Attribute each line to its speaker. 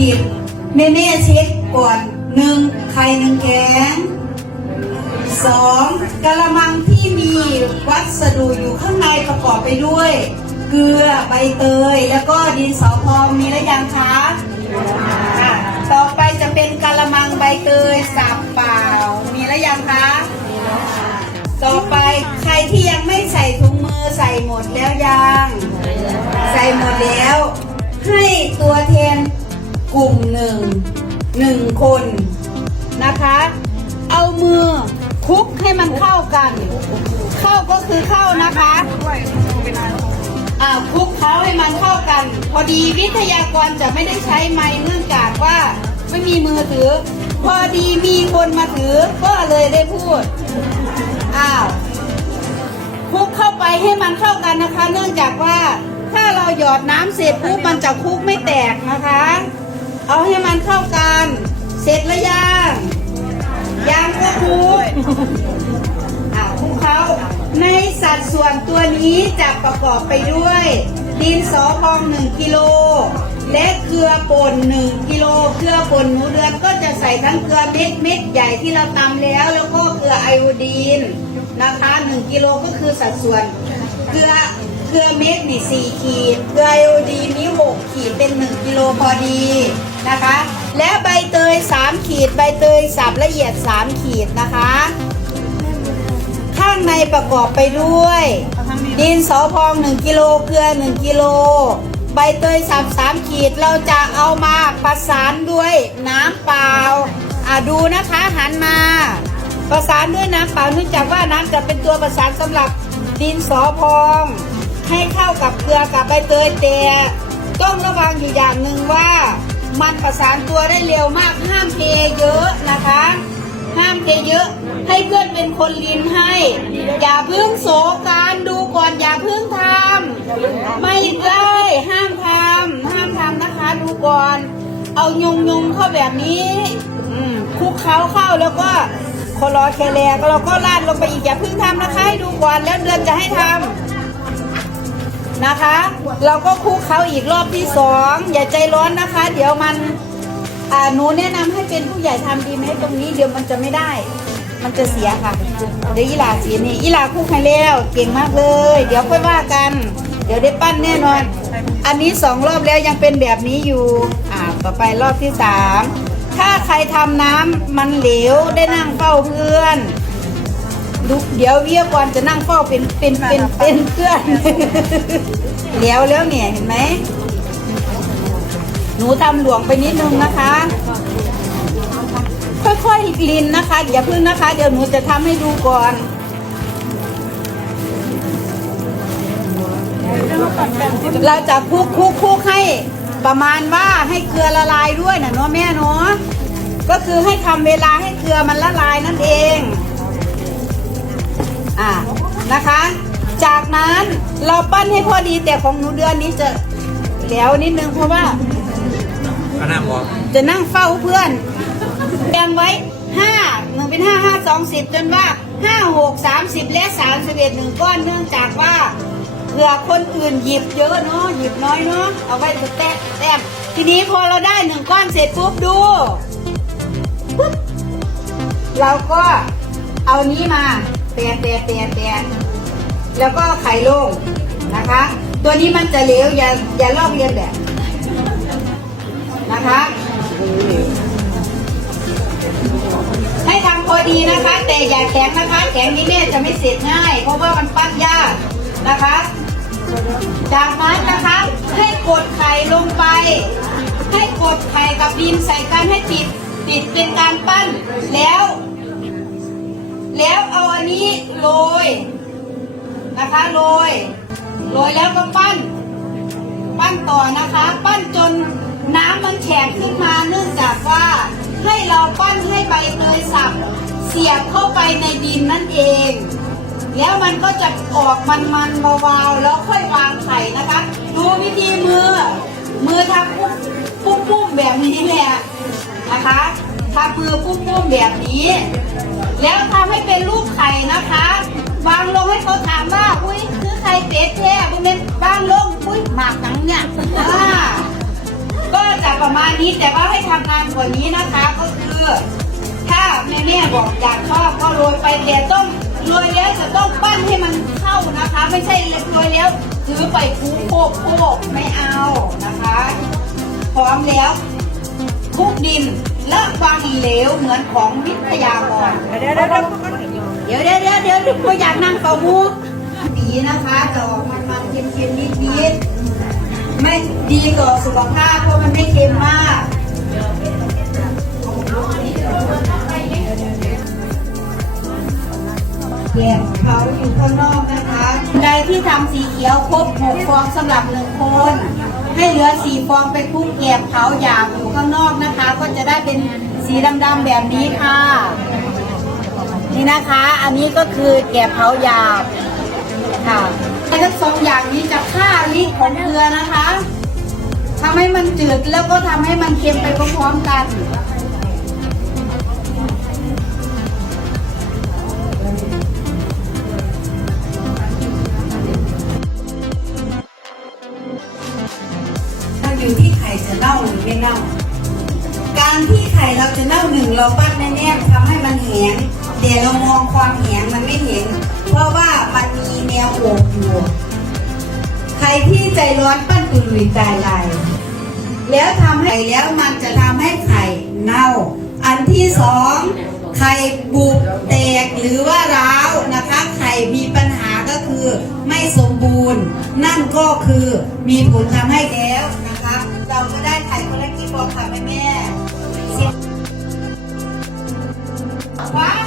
Speaker 1: ถุดิบแม่แม่เช็คก่อนหนึ่งไข่หนึ่งแข็งสองกะละมังที่มีวัสดุอยู่ข้างในประกอบไปด้วย เกลือใบเตย แล้วก็ดินสอพองมีแล้วยังคะต่อไปจะเป็นกะละมังใบเตยสับเปล่า มีแล้วยังคะ ต่อไปใครที่ยัง คนนะคะ เอามือคลุกให้มันเข้ากัน เข้าก็คือเข้านะคะอ่าคลุกเขาให้มันเข้ากัน พอดีวิทยากรจะไม่ได้ใช้ไม้เนื่องจากว่าไม่มีมือถือ พอดีมีคนมาถือก็เลยได้พูดอ้าวคลุกเข้าไปให้มันเข้ากันนะคะ เนื่องจากว่าถ้าเราหยอดน้ำเสร็จปุ๊บมันจะคลุกไม่แตกนะคะ เอาให้มันเข้ากัน เสร็จแล้วยังยังก็คลุกอ้าวกเขาในสัดส่วนตัวนี้จะประกอบไปด้วย ดินสอพอง1กิโลและเกลือป่น1กิโลเกลือป่นหนูเดือนก็จะใส่ทั้งเกลือเม็ดเม็ดใหญ่ที่เราตำแล้ว แล้วก็เกลือไอโอดีนนะคะ1กิโลก็คือสัดส่วนเกลือเกลือเม็ดนี่สี่ขีดเกลือไอโอดีนนี่หกขีดเป็น1กิโลพอดีนะคะ และใบ 3 ขีดใบเตยสับละเอียด 3 ขีดนะคะ ข้างในประกอบไปด้วย ดินสอพอง 1 กิโลเกลือ 1 กิโล ใบเตยสับ 3 ขีดเราจะเอามาประสานด้วยน้ำเปล่าอะดูนะคะหันมาประสานด้วยน้ำเปล่าเนื่องจากว่าน้ำจะเป็นตัวประสานสำหรับดินสอพอง ให้เข้ากับเกลือกับใบเตยแต่ต้องระวังอยู่อย่างหนึ่งว่า มันประสานตัวได้เร็วมากห้ามเทเยอะนะคะ ห้ามเทเยอะ ให้เพื่อนเป็นคนลินให้ อย่าเพึ่งโศการดูก่อนอย่าเพึ่งทำไม่ได้ห้ามทำห้ามทำนะคะดูก่อน เอายงยงเข้าแบบนี้คลุกเขาเข้าแล้วก็คอรอแคแลก็เราก็ลาดลงไปอีกอย่าเพึ่งทำนะคะให้ดูก่อนแล้วเดือนจะให้ทำ นะคะ เราก็คลุกเขาอีกรอบที่สองอย่าใจร้อนนะคะ เดี๋ยวมันอ่าหนูแนะนำให้เป็นผู้ใหญ่ทำดีไหมตรงนี้เดี๋ยวมันจะไม่ได้ มันจะเสียค่ะ เดี๋ยวอีหลาสีนี่อีหลาคู่ใครแล้วเก่งมากเลย เดี๋ยวค่อยว่ากัน เดี๋ยวได้ปั้นแน่นอน อันนี้สองรอบแล้วยังเป็นแบบนี้อยู่อ่าต่อไปรอบที่สามถ้าใครทำน้ำมันเหลวได้นั่งเฝ้าเพื่อน ดูเดี๋ยววิทยากรจะนั่งเฝ้าเป็นเป็นเป็นเป็นเพื่อนเหลวแล้วเนี่ยเห็นไหมหนูทำหลวงไปนิดนึงนะคะ ค่อยๆลินนะคะอย่าพึ่งนะคะ เดี๋ยวหนูจะทำให้ดูก่อนเราจะคลุกคลุกคลุกให้ประมาณว่าให้เกลือละลายด้วยนะเนาะแม่เนาะก็คือให้ทำเวลาให้เกลือมันละลายนั่นเอง อ่านะคะ จากนั้นเราปั้นให้พอดีแต่ของหนูเดือนนี้จะแหล้วนิดนึงเพราะว่า
Speaker 2: ก็น่าบอก
Speaker 1: จะนั่งเฝ้าเพื่อนเรียงไว้ห้าหนึ่งเป็นห้าห้าสองสิบจนว่าห้าหกสามสิบและสามสิบเอ็ดหนึ่งก้อนเนื่องจากว่าเผื่อคนอื่นหยิบเยอะเนาะหยิบน้อยเนาะเอาไว้สแต้มแต้มทีนี้พอเราได้หนึ่งก้อนเสร็จปุ๊บดูปุ๊บเราก็เอานี้มา แตะแตะแตะแตะแล้วก็ไข่ลงนะคะ ตัวนี้มันจะเหลวอย่าอย่าลอกเลียนแบบนะคะให้ทำพอดีนะคะ แต่อย่าแข็งนะคะ แข็งนี่แม่จะไม่เสร็จง่าย เพราะว่ามันปั้นยากนะคะจากนั้นนะคะ ให้กดไข่ลงไป ให้กดไข่กับดินใส่กันให้ติดติดเป็นการปั้นแล้ว แล้วเอาอันนี้โรยนะคะโรยโรยแล้วก็ปั้น ปั้นต่อนะคะ ปั้นจนน้ำมันแฉกขึ้นมาเนื่องจากว่าให้เราปั้นให้ใบเตยสับเสียบเข้าไปในดินนั่นเอง แล้วมันก็จะออกมันๆเบาๆแล้วค่อยวางไข่นะคะ ดูวิธีมือ มือทำปุ้มปุ้มปุ้มแบบนี้แหละนะคะทำมือปุ้มปุ้มแบบนี้ แล้วทำให้ เป็นรูปไข่นะคะ วางลงให้เขาถามว่า อุ้ยคือไข่เป็ดแท้บุ้มเป็นวางลง อุ้ยหมากหนังเนี่ยอ่าก็จะประมาณนี้แต่ว่าให้ทำงานกว่านี้นะคะ ก็คือ ถ้าแม่แม่บอกอยากชอบก็โรยไปแต่ต้องโรยแล้วจะต้องปั้นให้มันเข้านะคะ ไม่ใช่โรยแล้วถือไปคูโคกโคกไม่เอานะคะ พร้อมแล้วคลุกดิน และวางเหลวเหมือนของวิทยากร
Speaker 3: เดี๋ยวเดี๋ยวเดี๋ยว
Speaker 1: เดี๋ยวเดี๋ยวเดี๋ยวเดี๋ยวทุกคนอยากนั่งเป่ามูดีนะคะจะออกมันมันๆเค็มๆนิดๆไม่ดีต่อสุขภาพเพราะมันไม่เค็มมากแยกเขาอยู่ข้างนอกนะคะ ใดที่ทำสีเขียวครบหกฟองสำหรับหนึ่งคน ให้เหลือสีฟองไปคลุกแกบเผาหยาบอยู่ข้างนอกนะคะ ก็จะได้เป็นสีดำๆแบบนี้ค่ะ นี่นะคะ อันนี้ก็คือแกะเผายาบค่ะทั้งสองอย่างนี้จะฆ่าลิ์ของเกลือนะคะทำให้มันจืดแล้วก็ทำให้มันเค็มไปพร้อมๆกัน การที่ไข่เราจะเน่าหนึ่งเราปั้นแน่ๆทำให้มันแหงแต่เรามองความแหงมันไม่เห็น เพราะว่ามันมีแนวโอบอยู่ใครที่ใจร้อนปั้นตุลุยตายลายแล้วทำให้แล้วมันจะทำให้ไข่เน่า อันที่สองไข่บุบแตกหรือว่าร้าวนะคะ ไข่มีปัญหาก็คือไม่สมบูรณ์ นั่นก็คือมีผลทำให้แล้วนะคะ เราก็ได้ไข่คนละกี่ฟองค่ะแม่แม่ Wow.